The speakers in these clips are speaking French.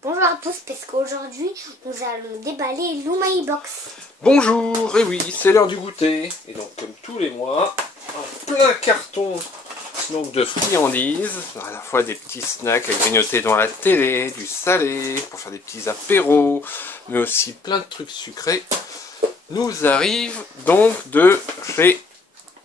Bonjour à tous, parce qu'aujourd'hui nous allons déballer l'Oumai Box. Bonjour, et oui, c'est l'heure du goûter. Et donc comme tous les mois, un plein carton donc, de friandises, à la fois des petits snacks à grignoter devant la télé, du salé, pour faire des petits apéros, mais aussi plein de trucs sucrés, nous arrive donc de chez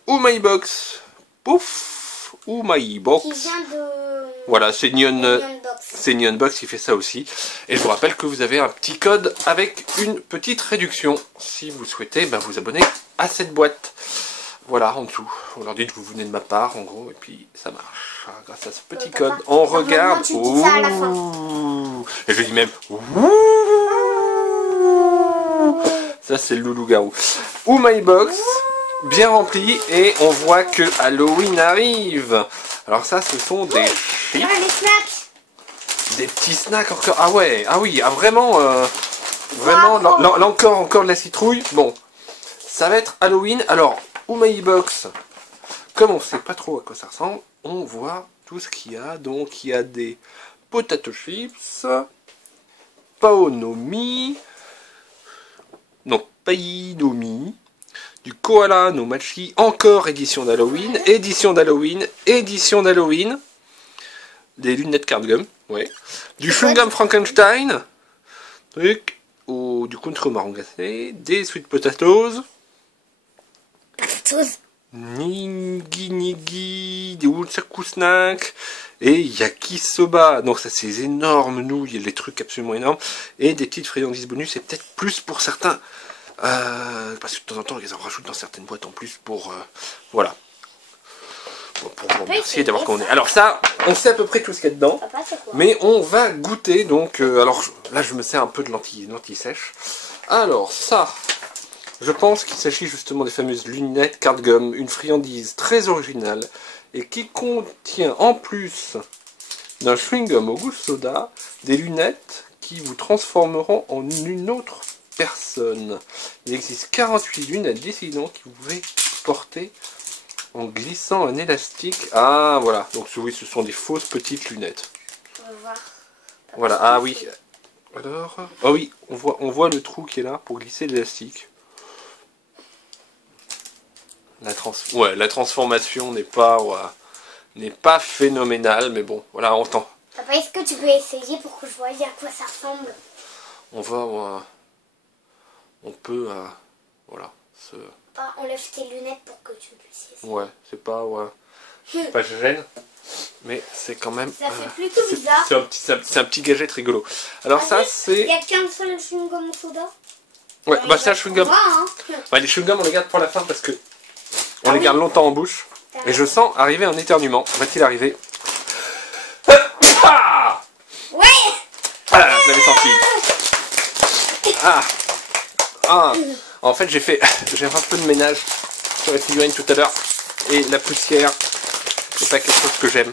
Oumai Box. Pouf, Oumai Box. Qui vient de... Voilà, c'est Nyon Box qui fait ça aussi. Et je vous rappelle que vous avez un petit code avec une petite réduction. Si vous souhaitez vous abonner à cette boîte. Voilà, en dessous. Vous leur dites que vous venez de ma part, en gros, et puis ça marche. Grâce à ce petit code, on regarde. Tu dis ça à la fin. Et je dis même. Ça, c'est le loup-garou. Oumai Box, bien rempli, et on voit que Halloween arrive. Alors ça, ce sont des chips. Les snacks. Des petits snacks encore. Ah ouais, ah oui, ah vraiment, vraiment, là encore de la citrouille. Bon, ça va être Halloween. Alors, Oumai Box, comme on sait pas trop à quoi ça ressemble, on voit tout ce qu'il y a. Donc, il y a des potato chips, paonomi, non, painomi, du koala no machi, encore édition d'Halloween, édition d'Halloween, édition d'Halloween, des lunettes cardgum, ouais, du chewing-gum Frankenstein, truc, ou du country au marron glacé, des sweet potatoes, nigi nigi, des wunsaku snacks, et yakisoba, donc ça c'est des énormes nouilles, des trucs absolument énormes, et des petites friandises bonus, et peut-être plus pour certains. Parce que de temps en temps, ils en rajoutent dans certaines boîtes en plus pour voilà. Pour vous remercier d'avoir commandé. Alors ça, on sait à peu près tout ce qu'il y a dedans. Mais on va goûter donc. Alors là, je me sers un peu de lentilles sèches. Alors ça, je pense qu'il s'agit justement des fameuses lunettes cardgum, une friandise très originale et qui contient en plus d'un chewing-gum au goût soda des lunettes qui vous transformeront en une autre personne. Il existe 48 lunettes décidantes que vous pouvez porter en glissant un élastique. Ah voilà, donc oui, ce sont des fausses petites lunettes. On va voir. Voilà, ah oui. Alors, ah oui, on voit le trou qui est là pour glisser l'élastique. La transformation n'est pas phénoménale, mais bon, voilà, on tente. Papa, est-ce que tu peux essayer pour que je voie à quoi ça ressemble? On peut, voilà, enlève tes lunettes pour que tu puisses essayer. Ouais, c'est pas gêne, mais c'est quand même... Ça fait plutôt bizarre. C'est un petit gadget rigolo. Alors ça, c'est... Il n'y a qu'un seul chewing-gum au soda. Ouais, c'est un chewing-gum. Ouais, les chewing-gums, on les garde pour la fin parce que on les garde longtemps en bouche. Et je sens arriver un éternuement. Va-t-il arriver? Ah ouais. Ah, je l'avais senti. En fait, j'ai fait un peu de ménage sur la figurine tout à l'heure. Et la poussière, c'est pas quelque chose que j'aime.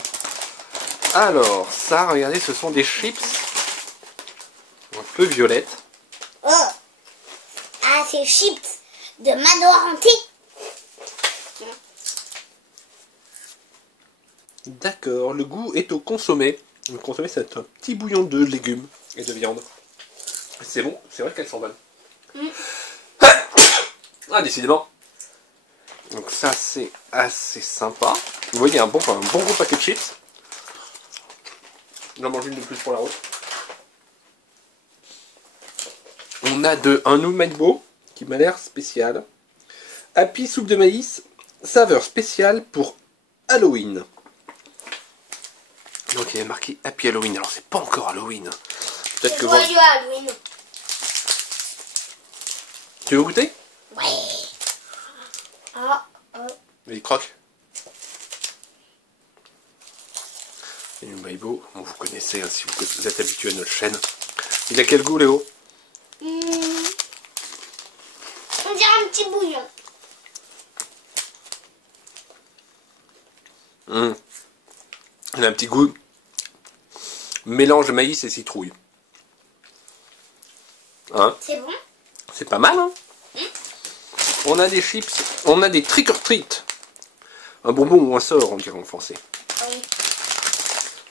Alors, ça, regardez, ce sont des chips. Un peu violettes. Oh. Ah, c'est chips de manoir hanté. D'accord, le goût est au consommé. Le consommé, c'est un petit bouillon de légumes et de viande. C'est bon, c'est vrai qu'elles sont bonnes. Ah, décidément. Donc ça, c'est assez sympa. Vous voyez, un bon gros paquet de chips. J'en mange une de plus pour la route. On a un Oumaibo qui m'a l'air spécial. Happy soupe de maïs, saveur spéciale pour Halloween. Donc il y a marqué Happy Halloween. Alors c'est pas encore Halloween. Peut-être que joyeux Halloween. Tu veux goûter? Ouais. Ah. Mais il croque. Et le Maïbo, vous connaissez, hein, si vous êtes habitué à notre chaîne. Il a quel goût, Léo? On dirait un petit bouillon. Il a un petit goût mélange maïs et citrouille. Hein? C'est bon? C'est pas mal, hein? On a des chips, on a des trick or treat. Un bonbon ou un sort, on dirait en français. Oui.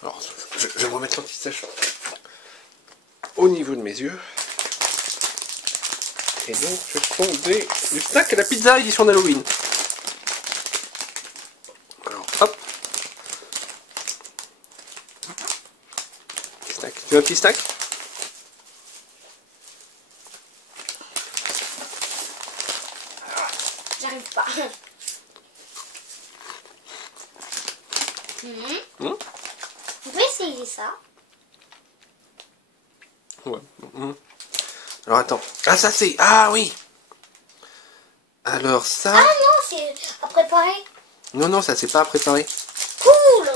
Alors, je vais me remettre l'anti-sèche. au niveau de mes yeux. Et donc ce sont du snack à la pizza édition d'Halloween. Alors hop. Snack. Tu veux un petit snack? J'arrive pas. On peut essayer ça. Ouais. Alors attends. Ah ça c'est... Ah oui. Alors ça... Ah non, c'est à préparer. Non, non, ça c'est pas à préparer. Cool.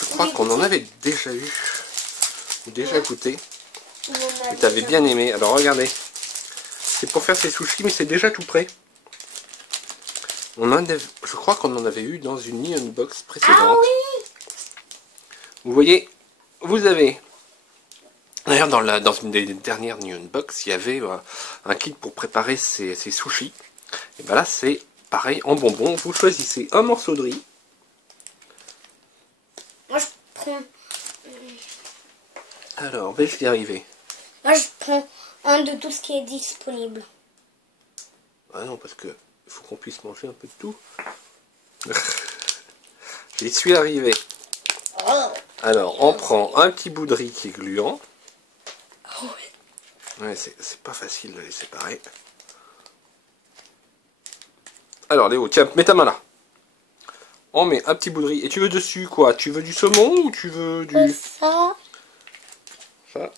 Je crois qu'on en avait déjà eu. Ou déjà goûté. On en a Et t'avais déjà- bien aimé. Alors regardez. C'est pour faire ces sushis, mais c'est déjà tout prêt. Je crois qu'on en avait eu dans une Neon Box précédente. Ah oui. Vous voyez, vous avez... D'ailleurs, dans une des dernières Neon Box, il y avait un kit pour préparer ces sushis. Et ben là, c'est pareil, en bonbons. Vous choisissez un morceau de riz. Moi je prends... Alors, je vais y arriver. Moi je prends un de tout ce qui est disponible. Ah non, parce que il faut qu'on puisse manger un peu de tout. J'y suis arrivé. Oh. Alors, on prend un petit bout de riz qui est gluant. Ah ouais. Ouais, c'est pas facile de les séparer. Alors, Léo, tiens, mets ta main là. On met un petit bout de riz. Et tu veux dessus quoi? Tu veux du saumon ou tu veux du... Ça. Ça.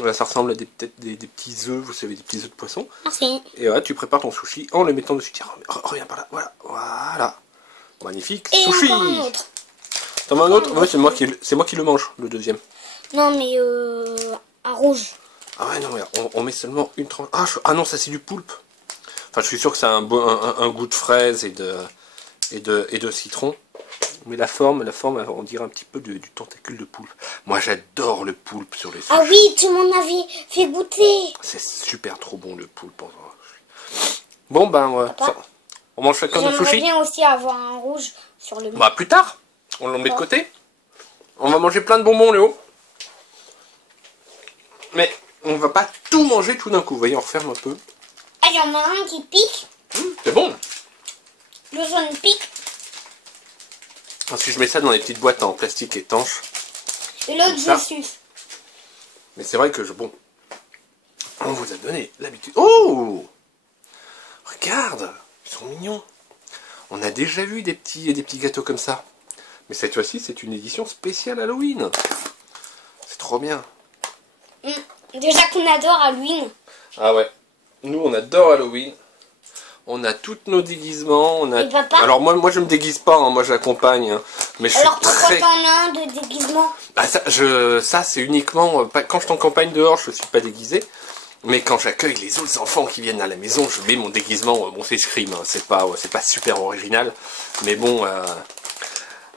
Là, ça ressemble à peut-être des petits œufs, vous savez, des petits œufs de poisson. Merci. Et voilà, tu prépares ton sushi en les mettant dessus. Tiens, reviens par là. Voilà, voilà. Magnifique. Et Sushi. encore un autre. T'en as un autre? Ouais, c'est moi qui le mange, le deuxième. Non mais un rouge. Ah ouais, non, mais on met seulement une tranche. Ah non, ça c'est du poulpe. Enfin, je suis sûr que ça a un goût de fraise et de citron. Mais la forme, on dirait un petit peu du tentacule de poulpe. Moi, j'adore le poulpe sur les sushis. Ah oui, tu m'en avais fait goûter. C'est super trop bon le poulpe. Bon, ben, on mange chacun notre J'aimerais sushi. bien aussi avoir un rouge sur le... Bah, plus tard. On le met de côté. On va manger plein de bonbons, Léo. Mais on va pas tout manger tout d'un coup. Vous voyez, on referme un peu. Ah, il y en a un qui pique. C'est bon. Le jaune pique. Ensuite, je mets ça dans les petites boîtes en plastique étanche. Et l'autre, Comme ça. je suce. Mais c'est vrai que bon, on vous a donné l'habitude. Oh, regarde, ils sont mignons. On a déjà vu des petits gâteaux comme ça. Mais cette fois-ci, c'est une édition spéciale Halloween. C'est trop bien. Déjà qu'on adore Halloween. Ah ouais. Nous, on adore Halloween. On a tous nos déguisements. On a... Et papa? Alors moi, je me déguise pas. Hein, moi, j'accompagne. Hein, mais je Alors suis pourquoi très... t'en as un de déguisement? Bah, ça c'est uniquement... quand je t'accompagne dehors, je suis pas déguisé. Mais quand j'accueille les autres enfants qui viennent à la maison, je mets mon déguisement. Bon, c'est Scream. Hein, c'est pas super original. Mais bon...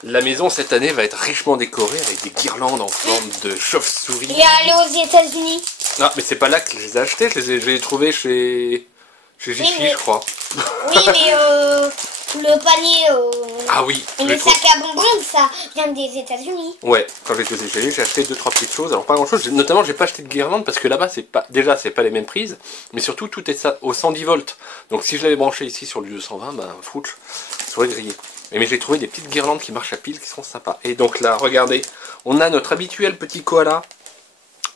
la maison cette année va être richement décorée avec des guirlandes en forme de chauve-souris. Il est allé aux États-Unis. Non, mais c'est pas là que je les ai achetés, je les ai trouvés chez Jiffy, mais- je crois. Oui, mais le panier Ah oui, et je le les trouve. sac à bonbons, ça vient des États-Unis. Ouais, quand j'étais aux États-Unis, j'ai acheté 2-3 petites choses. Alors pas grand-chose, notamment j'ai pas acheté de guirlande parce que là-bas c'est pas les mêmes prises, mais surtout tout est ça au 110 volts. Donc si je l'avais branché ici sur le 220, ben fouch, ça aurait grillé. Mais j'ai trouvé des petites guirlandes qui marchent à pile qui sont sympas. Et donc là, regardez, on a notre habituel petit koala.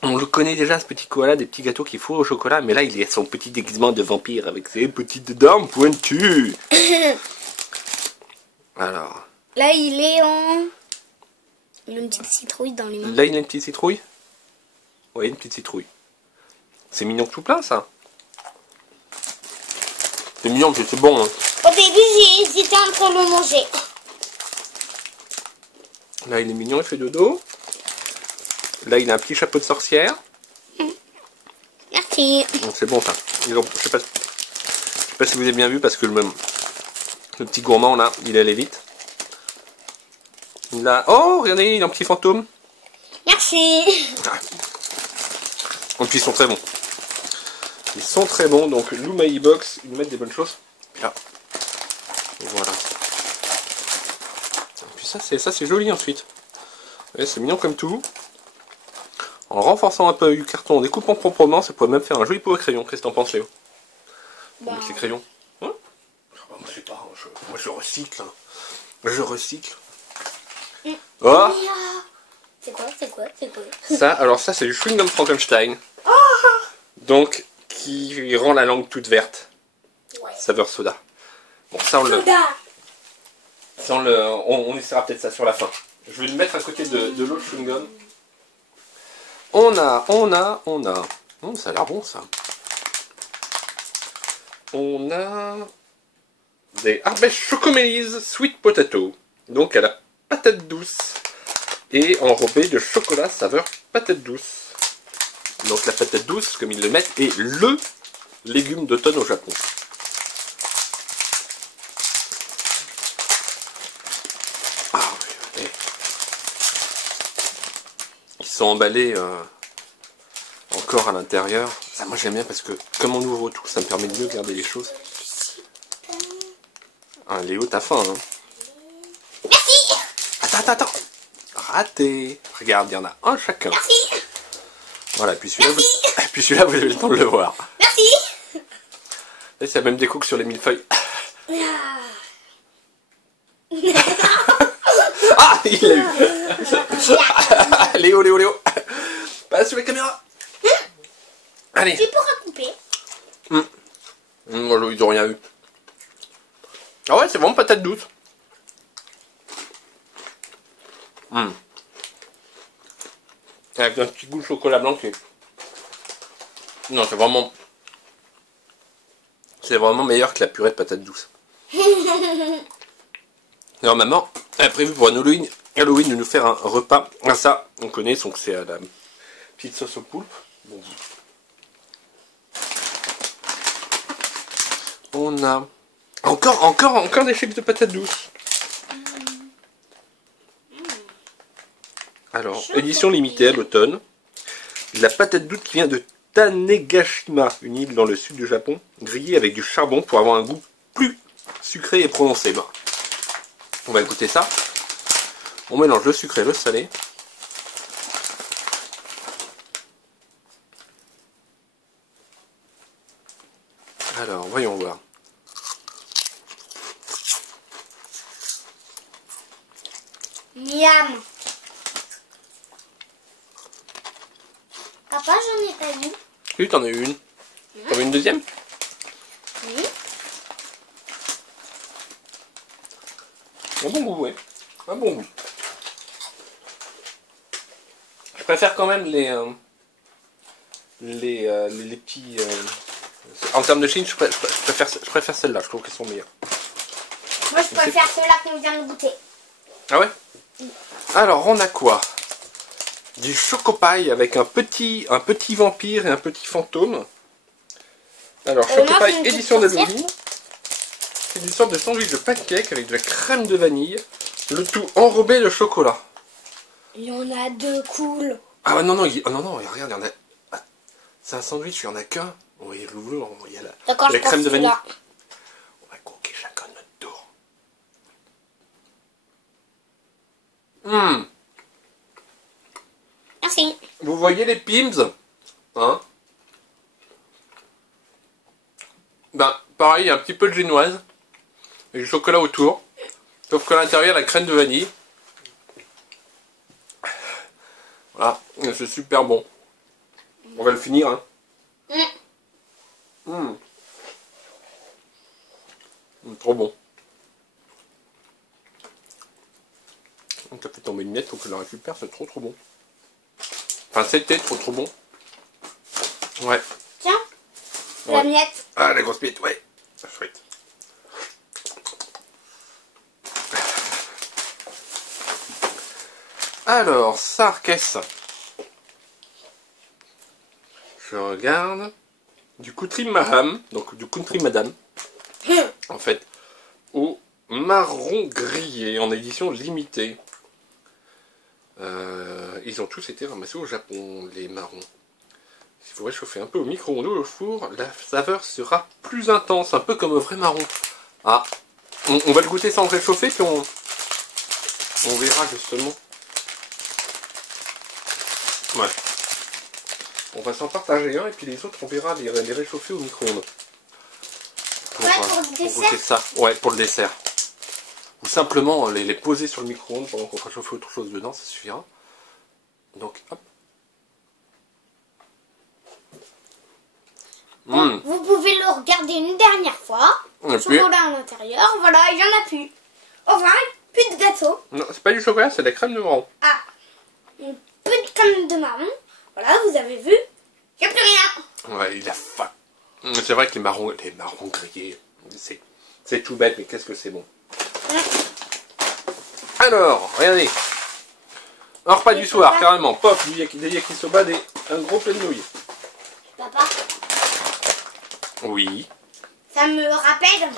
On le connaît déjà, ce petit koala, des petits gâteaux qu'il faut au chocolat. Mais là, il a son petit déguisement de vampire avec ses petites dents pointues. Alors, Là, il est en... Il a une petite citrouille dans les mains. là, il a une petite citrouille. Ouais, une petite citrouille. C'est mignon tout plein, ça. C'est mignon, mais c'est bon. Hein. Au début, j'ai hésité entre le manger. Là, il est mignon, il fait dodo. Là, il a un petit chapeau de sorcière. Merci. Donc, c'est bon, ça. Je sais pas si vous avez bien vu, parce que le petit gourmand, là, il allait vite. Il a... Oh, regardez, il a un petit fantôme. Merci. Et puis, ils sont très bons. Ils sont très bons, donc Lumai Box, ils nous mettent des bonnes choses. Et là. Et voilà. Et puis ça c'est joli ensuite. Et c'est mignon comme tout. En renforçant un peu du carton, en découpant proprement, ça pourrait même faire un joli pot à crayon. Qu'est-ce que t'en penses, Léo? Bah, Avec les crayons. Hein? Ah bah, moi je sais pas, moi je recycle. Hein. Je recycle. Oh, c'est quoi? ça, alors ça c'est du chewing-gum Frankenstein. Donc, qui rend la langue toute verte. Ouais. Saveur soda. Bon, ça on essaiera peut-être ça sur la fin. Je vais le mettre à côté de l'autre chewing-gum. On a. Oh, ça a l'air bon ça. On a des Arbèche Chocomélise Sweet Potato. Donc à la patate douce. Et enrobé de chocolat saveur patate douce. Donc la patate douce, comme ils le mettent, est le légume d'automne au Japon. Ah oui, et ils sont emballés encore à l'intérieur. Ça, moi j'aime bien parce que comme on ouvre tout, ça me permet de mieux garder les choses. Ah, Léo, t'as faim, hein? Merci. Attends. Raté. Regarde, il y en a un chacun. Merci. Voilà, puis celui-là, vous avez le temps de le voir. Merci. Et c'est la même déco que sur les millefeuilles. Ah, il l'a eu. Léo. Passe sur la caméra. Allez. Tu pourras couper. Moi, ils n'ont rien eu. Ah ouais, c'est vraiment patate douce. Avec un petit goût de chocolat blanc qui est... Non, c'est vraiment... C'est vraiment meilleur que la purée de patate douce. Alors maman a prévu pour un Halloween de nous faire un repas. Ah ça, on connaît, donc c'est à la petite sauce au poulpe. Bon. On a... Encore des chips de patates douces. Alors, édition limitée à l'automne. La patate douce qui vient de Tanegashima, une île dans le sud du Japon, grillée avec du charbon pour avoir un goût plus sucré et prononcé. Bon. On va goûter ça. On mélange le sucré et le salé. Alors, voyons voir. Miam. Papa, j'en ai pas vu. Oui, t'en as eu une. T'en veux une deuxième? Oui. Un bon goût, oui. Un bon goût. Je préfère quand même les petits... En termes de Chine, je préfère celles-là. Je trouve qu'elles sont meilleures. Moi, je préfère ceux-là qu'on vient de goûter. Ah ouais? Alors, on a quoi? Du chocopaille avec un petit vampire et un petit fantôme. Alors, chocopaille moi, édition d'Halloween. C'est une sorte de sandwich de pancake avec de la crème de vanille. Le tout enrobé de chocolat. Il y en a deux cool. Ah non, regarde, il y en a... Ah, c'est un sandwich, il n'y en a qu'un. Oui, il y a la crème de vanille. On va croquer chacun notre tour. Merci. Vous voyez les Pims? Hein? Ben, pareil, il y a un petit peu de génoise. Et du chocolat autour. Sauf qu'à l'intérieur, la crème de vanille. Voilà, c'est super bon. On va le finir, hein. Trop bon. Donc ça fait tomber une miette, faut que je la récupère, c'est trop bon. Enfin, c'était trop bon. Ouais. Tiens, Ouais. la miette. Ah, la grosse miette, ouais. Chouette. Alors, ça, qu'est-ce? Je regarde. Du country maham, donc du country madame, en fait, au marron grillé, en édition limitée. Ils ont tous été ramassés au Japon, les marrons. Il faut réchauffer un peu au micro-ondes ou au four, la saveur sera plus intense, un peu comme un vrai marron. Ah, on va le goûter sans le réchauffer, puis on verra justement Ouais. On va s'en partager un et puis les autres on verra les réchauffer au micro-ondes. Ouais, pour le dessert. goûter ça. Ouais, pour le dessert. Ou simplement les poser sur le micro-ondes pendant qu'on fera chauffer autre chose dedans, ça suffira. Donc, hop. Bon, vous pouvez le regarder une dernière fois. Et puis- Chocolat à l'intérieur. Voilà, il n'y en a plus. Enfin, plus de gâteau. Non, c'est pas du chocolat, c'est de la crème de marron. Ah, plus de crème de marron. Voilà, vous avez vu. Il n'y a plus rien. Ouais, il a faim. C'est vrai que les marrons grillés, c'est tout bête, mais qu'est-ce que c'est bon. Alors, regardez. Un repas du soir, papa. carrément. Pof, des yakisoba, un gros plat de nouilles. Papa, Oui. ça me rappelle,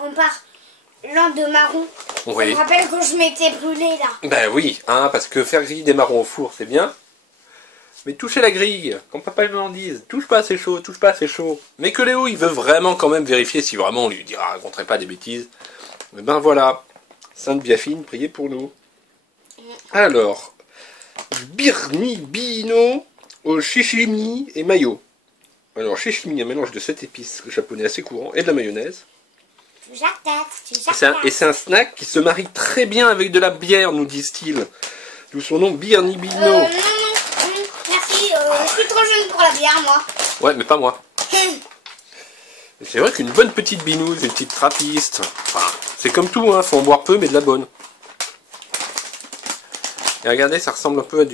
on parlant de marron, ça Oui. me rappelle quand je m'étais brûlée là. Ben oui, hein, parce que faire griller des marrons au four, c'est bien. Mais toucher la grille, quand papa lui en dise, touche pas assez chaud, touche pas assez chaud. Mais que Léo, il veut vraiment quand même vérifier si vraiment on lui dira, raconterait pas des bêtises. Et ben voilà, Sainte Biafine, priez pour nous. Alors, du birnibino au shishimi et mayo. Alors, shishimi, un mélange de 7 épices japonais assez courant et de la mayonnaise. Tu jactates, tu Et jactates. c'est un snack qui se marie très bien avec de la bière, nous disent-ils. D'où son nom birnibino. Non, merci, je suis trop jeune pour la bière moi. Ouais, mais pas moi. Et c'est vrai qu'une bonne petite binouse, une petite trappiste, enfin, c'est comme tout, hein, faut en boire peu, mais de la bonne. Et regardez, ça ressemble un peu à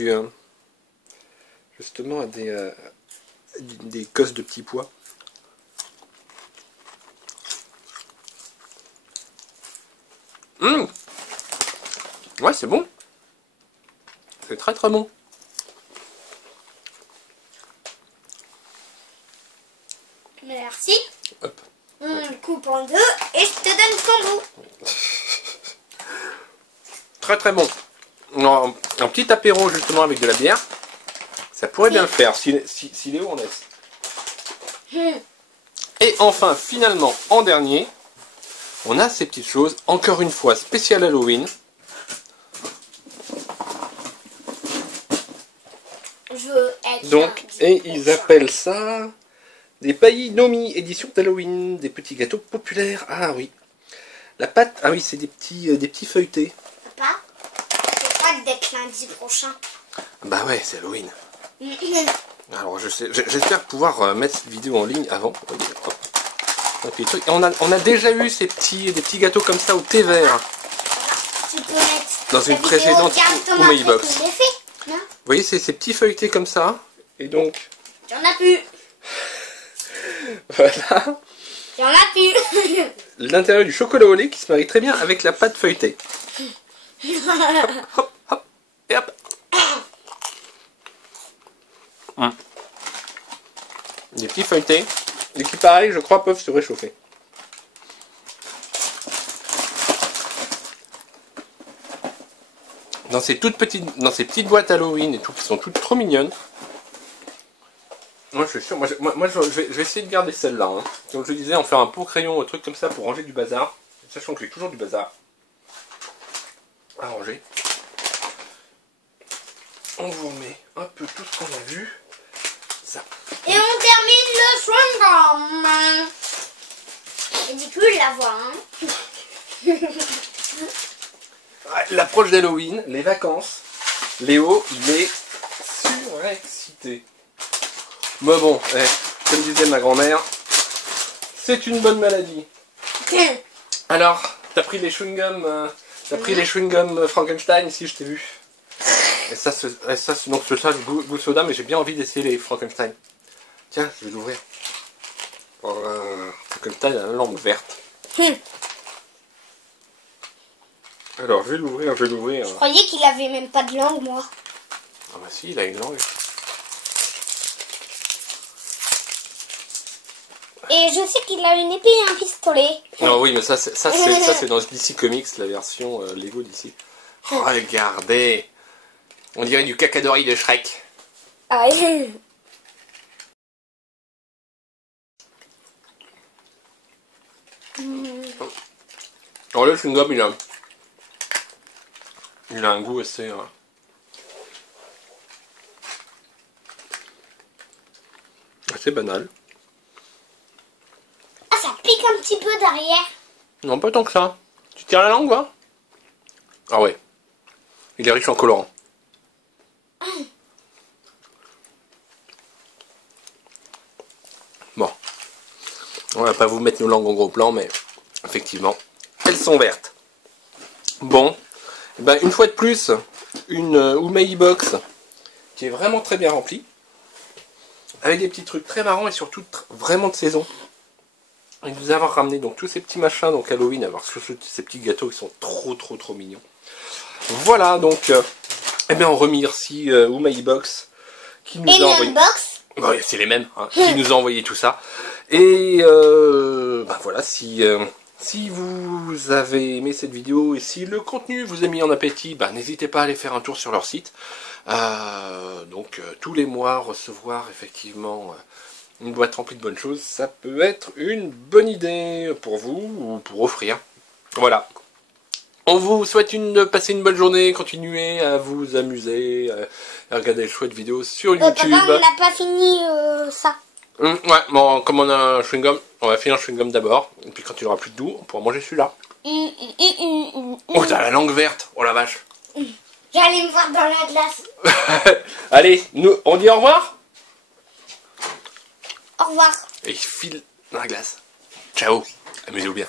justement à des cosses de petits pois. Ouais, c'est bon. C'est très très bon. Merci. Hop. On coupe en deux et je te donne ton bout. Très très bon. Non, un petit apéro justement avec de la bière, ça pourrait bien le faire si Léo en laisse. Et enfin, finalement, en dernier, on a ces petites choses, encore une fois, spécial Halloween. Je veux être Donc, et ils appellent ça des paillis Nomi, édition d'Halloween, des petits gâteaux populaires. Ah oui. La pâte, ah oui, c'est des petits feuilletés. Papa, c'est pas d'être lundi prochain. Bah ouais, c'est Halloween. Alors j'espère pouvoir mettre cette vidéo en ligne avant. Voyez, hop. Donc, les trucs. Et on a déjà eu des petits gâteaux comme ça au thé vert Tu peux mettre dans la une vidéo précédente directement Oumei après Box. que je l'ai fait, non? Vous voyez, c'est ces petits feuilletés comme ça. Et donc, J'en ai plus. voilà. J'en ai plus. L'intérieur du chocolat au lait qui se marie très bien avec la pâte feuilletée. Hop, hop, et hop. Des petits feuilletés. Et qui, pareil, je crois, peuvent se réchauffer. Dans ces petites boîtes Halloween et tout, qui sont toutes trop mignonnes. Moi, je suis sûr. Je vais essayer de garder celle-là. Hein. Comme je disais, en faire un pot crayon, un truc comme ça pour ranger du bazar. Sachant que j'ai toujours du bazar à ranger. On vous remet un peu tout ce qu'on a vu. Ça. Et on termine le chewing-gum. Ridicule la voix, hein. Ouais, l'approche d'Halloween, les vacances. Léo, il est surexcité. Mais bon, comme disait ma grand-mère, c'est une bonne maladie. Alors, t'as pris les chewing-gums, Frankenstein, si je t'ai vu. Et ça, c'est donc ça, le goût soda, mais j'ai bien envie d'essayer les Frankenstein. Tiens, je vais l'ouvrir. Frankenstein a la langue verte. Alors, je vais l'ouvrir. Je croyais qu'il avait même pas de langue, moi. Ah bah si, il a une langue. Et je sais qu'il a une épée et un pistolet. Non, oui, mais ça c'est dans DC Comics, la version Lego d'ici. Regardez, on dirait du cacadori de Shrek. Ah oui. Alors le chewing-gum, il a un goût assez... assez banal. Ah, ça pique un petit peu derrière. Non, pas tant que ça. Tu tires la langue, quoi? Ah ouais. Il est riche en colorants. Bon. On va pas vous mettre nos langues en gros plan, mais effectivement, elles sont vertes. Bon. Eh ben, une fois de plus, une Umei Box qui est vraiment très bien remplie. Avec des petits trucs très marrants et surtout vraiment de saison. Et nous avons ramené donc tous ces petits machins donc Halloween, alors surtout ces petits gâteaux qui sont trop mignons. Voilà donc, eh bien on remercie Umei Box qui nous a envoyé. Box. Ouais, c'est les mêmes, hein, qui nous a envoyé tout ça. Et bah voilà, si vous avez aimé cette vidéo et si le contenu vous a mis en appétit, bah, n'hésitez pas à aller faire un tour sur leur site. Donc tous les mois recevoir effectivement une boîte remplie de bonnes choses, ça peut être une bonne idée pour vous ou pour offrir. Voilà. On vous souhaite passer une bonne journée, continuez à vous amuser, à regarder les chouettes vidéos sur YouTube. Papa, on n'a pas fini ça. Ouais, bon, comme on a un chewing-gum, on va finir le chewing-gum d'abord, et puis quand il aura plus de goût, on pourra manger celui-là. Oh, t'as la langue verte, oh la vache. J'allais me voir dans la glace. Allez, on dit au revoir. Au revoir. Et il file dans la glace. Ciao, amusez-vous bien.